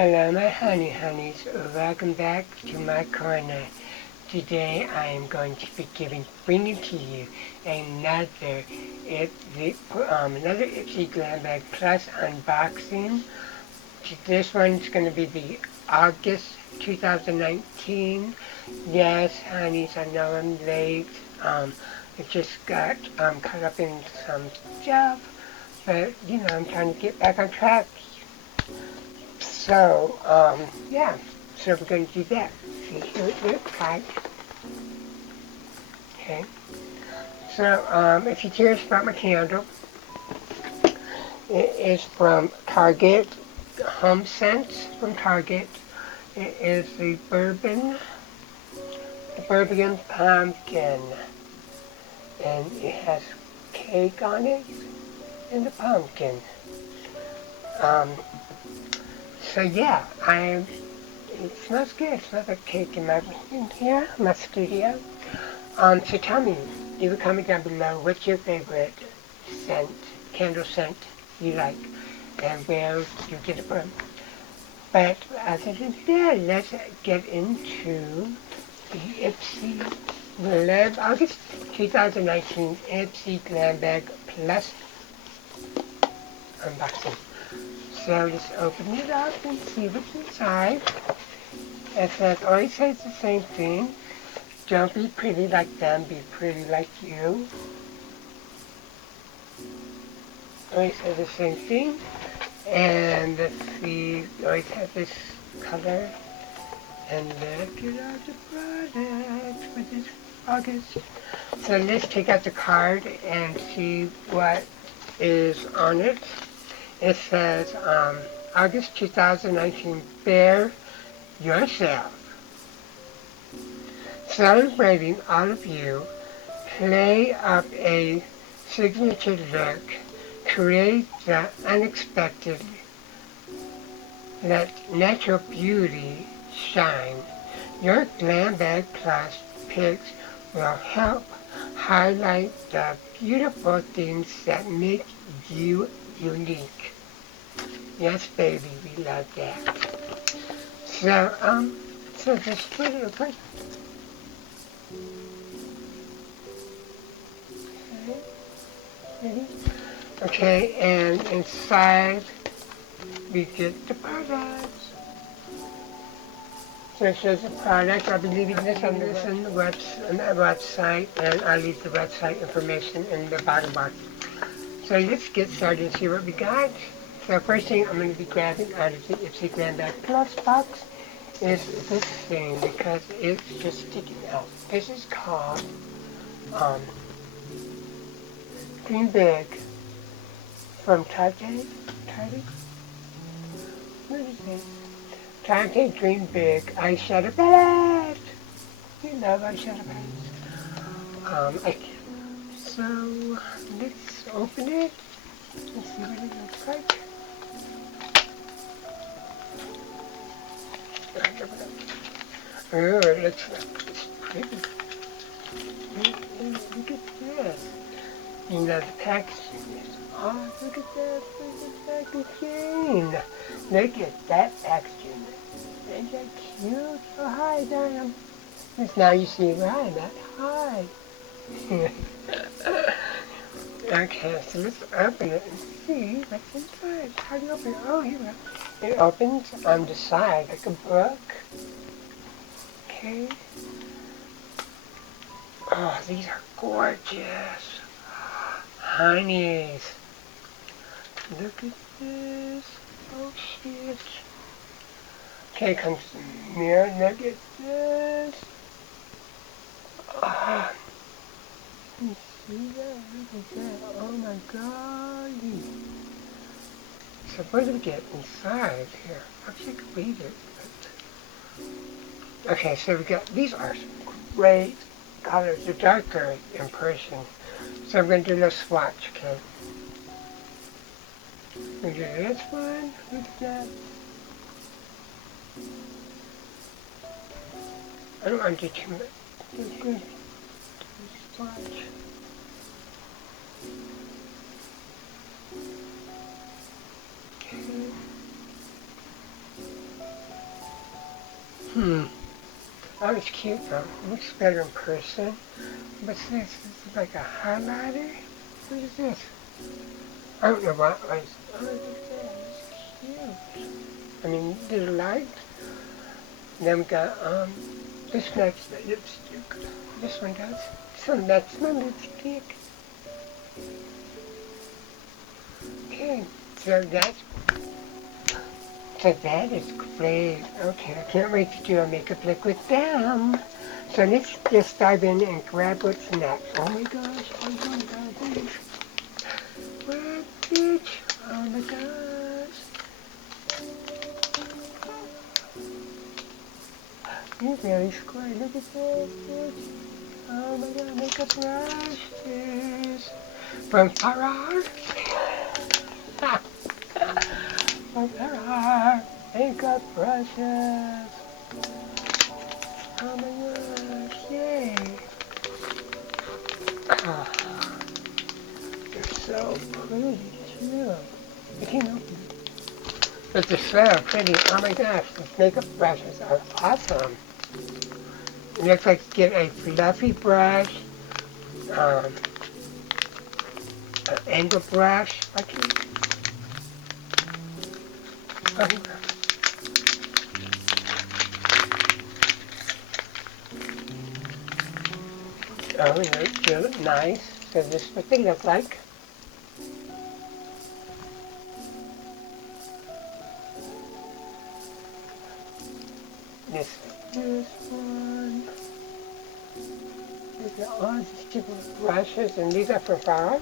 Hello my honeys, welcome back to my corner. Today I am going to be bringing to you another Ipsy Glam Bag Plus unboxing. This one's going to be the August 2019. Yes, honeys, I know I'm late. I just got caught up in some stuff, but I'm trying to get back on track. So, yeah, so we're going to do that. See here it looks like. Okay. So, if you're curious about my candle, it is from Target, Home Scents from Target. It is the bourbon pumpkin, and it has cake on it and the pumpkin. So yeah, it smells good. It smells like cake in my studio. So tell me, leave a comment down below, what's your favorite scent, candle scent you like, and where you get it from. But other than that, let's get into the Ipsy Glam, August 2019 Ipsy Glam Bag Plus unboxing. So let's open it up and see what's inside. It always says the same thing. Don't be pretty like them, be pretty like you. Always says the same thing. And let's see, always have this color. And look at all the products for this August. So let's take out the card and see what is on it. It says, August 2019, Bear Yourself. Celebrating all of you, play up a signature look, create the unexpected, let natural beauty shine. Your Glam Bag Plus picks will help highlight the beautiful things that make you unique. Yes, baby, we love that. So just put it away. Okay. Okay, and inside we get the products. So it shows the product. I'll be leaving this on the website, and I'll leave the website information in the bottom box. So let's get started and see what we got. So first thing I'm going to be grabbing out of the Ipsy Glam Bag Plus box is this thing, because it's just sticking out. This is called Dream Big from Target. What is this? Target Dream Big eyeshadow palette. You love eyeshadow palettes. So let's open it and see what it looks like. Oh, it looks pretty. Look at this. You know, the packaging is, oh, look at that, packaging. Look at that packaging. Isn't that cute? Oh, hi, Diane. Now you see where I'm at. Hi. Okay, so let's open it and see what's inside. How do you open it? Oh, here we go. It opens on the side like a book. Okay. Oh, these are gorgeous. Honeys. Look at this. Oh, shit. Okay, comes the mirror. Look at this. Ah. You see that? Look at that. Oh, my God. So what do we get inside here? I wish I could read it. But... Okay, so we got, these are some great colors. They're darker in person. So I'm going to do a little swatch, okay? We do this one. Look at that. I don't want to do too much. Good. Swatch. Okay. Hmm. Oh, it's cute though. It looks better in person. What's this? This is like a highlighter? What is this? I don't know what it was. Oh, look at that. It's cute. I mean, did it like? Then we got, this makes the lipstick. This one does. So that's my lipstick. Okay, so that is great. Okay, I can't wait to do a makeup look with them. So let's just dive in and grab what's next. Oh my gosh, oh my gosh. What, bitch? Oh my gosh. You're very square. Look at this, bitch. Oh my god, makeup brushes. From Farrar. From Farrar. Makeup brushes. Oh my gosh, yay. Oh, they're so pretty too. I can't open it. But they're so pretty. Oh my gosh, these makeup brushes are awesome. It looks like you get a fluffy brush, an angle brush. Oh, they look nice. So this is what they look like. This one. These are all these different brushes, and these are from Farrar.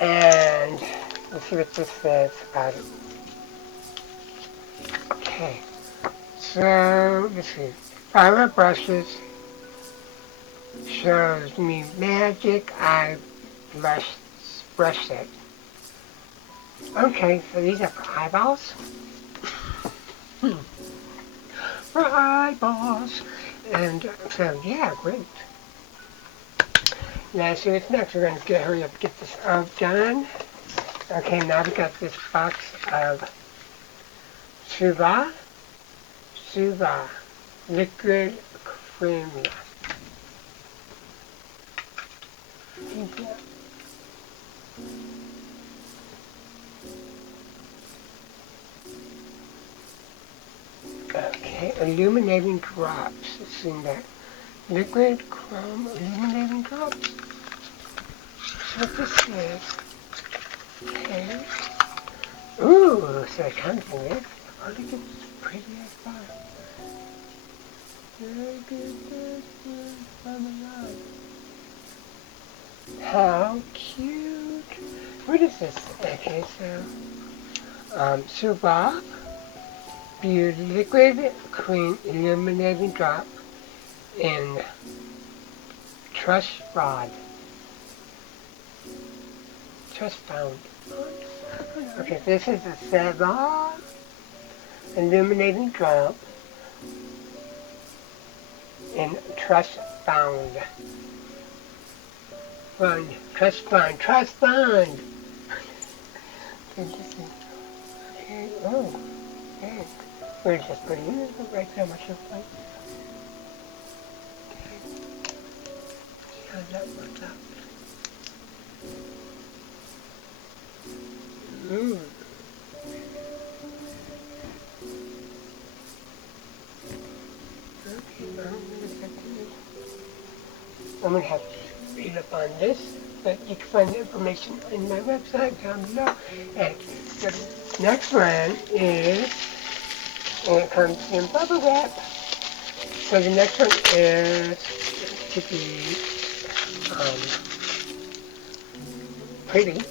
And let's see what this says about it. Okay, so let's see. Farrar brushes shows me magic eye brush set. Okay, so these are for eyeballs. For eyeballs. And so yeah, great. Now see what's next. We're gonna hurry up, get this all done. Okay, now we got this box of Suva liquid cream. Okay, illuminating drops. Let's see that. Liquid chrome illuminating drops. That's what this is. Okay. Ooh, so it comes with. Oh, look at this pretty ass bottle. Look at this. Oh my god. How cute. What is this? Okay, so, Suave Beauty Liquid Cream Illuminating Drop in Trust Rod. Trust Found. Okay, this is a Savon Illuminating Drop in Trust Found. Trust Fund. Okay, oh, okay. We're just putting it right there, much of like. Okay, see how that works out. Ooh. Okay, I'm gonna have to read up on this, but you can find the information on my website down below. And the next one is, and it comes in bubble wrap. So the next one is to be pretty.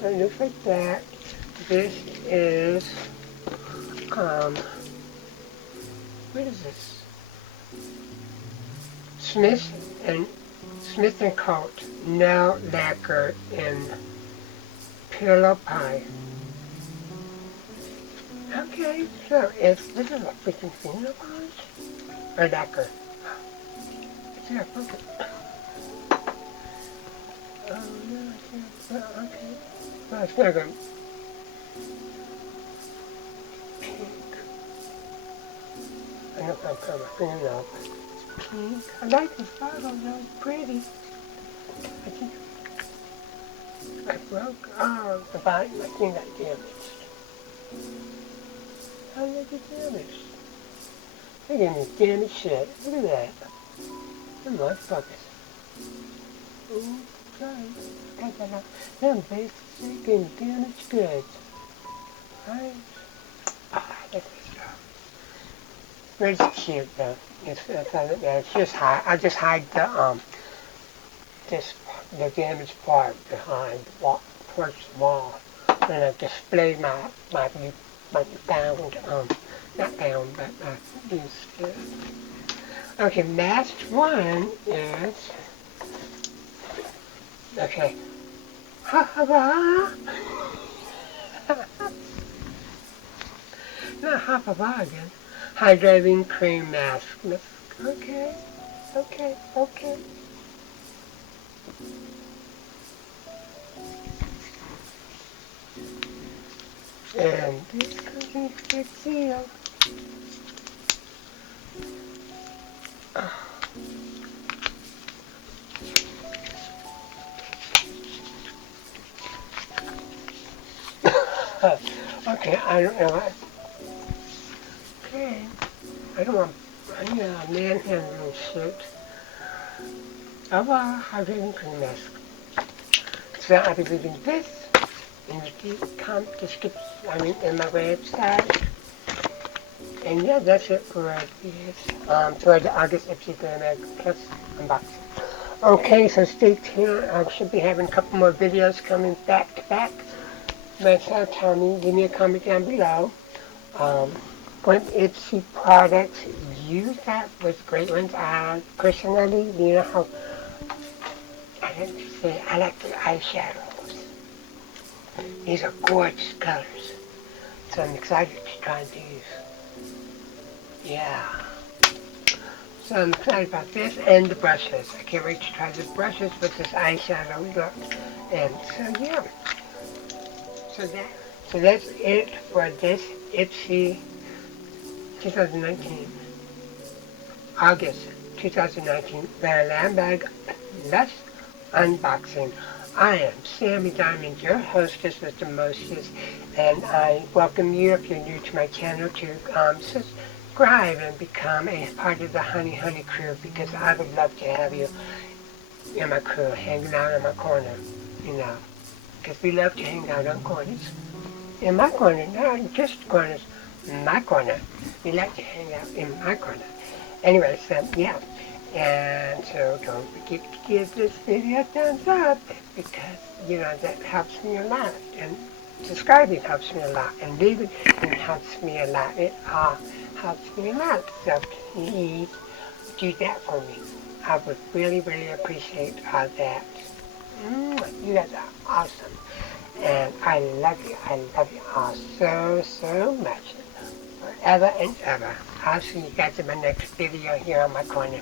So it looks like that. This is what is this? Smith and Coat nail lacquer in pillow pie. Okay, so this is a freaking finger polish or lacquer. Yeah, okay. Oh, no, it's not. Okay. No, it's not going pink. I don't know if I put my finger now, but it's pink. I like this bottle, though. It's pretty. I think I broke. Oh, the bottom. I think I damaged. How did I get damaged? Look at this damaged shit. Look at that. Them motherfuckers. Ooh, sorry. Got that out. Them basic and damaged goods. Right? Ah, that's good stuff. It's cute though. It's just hide. I just hide this the damaged part behind the wall, towards the wall, and I display my bound not bound but these. Okay, last one is okay. Ha ha ha. Not ha ha ha again. Hydrating cream mask. Okay, okay, okay. And this comes in a big seal. Okay, I don't know. Okay, I don't want. I need a manhandling suit of a hydrating cream mask. So I'll be leaving this in the description. I mean, in my website. And yeah, that's it for this. For the August Ipsy Glam Bag Plus unboxing. Okay, so stay tuned. I should be having a couple more videos coming back to back. Myself, tell me, give me a comment down below. What Ipsy products you got was great ones. Personally, you know how I like to say I like the eyeshadows. These are gorgeous colors. So I'm excited to try these. Yeah. So I'm excited about this and the brushes. I can't wait to try the brushes with this eyeshadow look. And so yeah. So that's it for this Ipsy 2019. August 2019 Glam Bag Plus unboxing. I am Sammy Diamond, your hostess with the mostest, and I welcome you if you're new to my channel to subscribe and become a part of the Honey crew, because I would love to have you in my crew, hanging out in my corner, you know, because we love to hang out on corners. In my corner, not just corners, my corner. We like to hang out in my corner. Anyway, so yeah. And so don't forget to give this video a thumbs up, because, you know, that helps me a lot. And subscribing helps me a lot. And leaving helps me a lot. It helps me a lot. So please do that for me. I would really, really appreciate all that. You guys are awesome. And I love you all so, so much. Forever and ever. I'll see you guys in my next video here on my corner.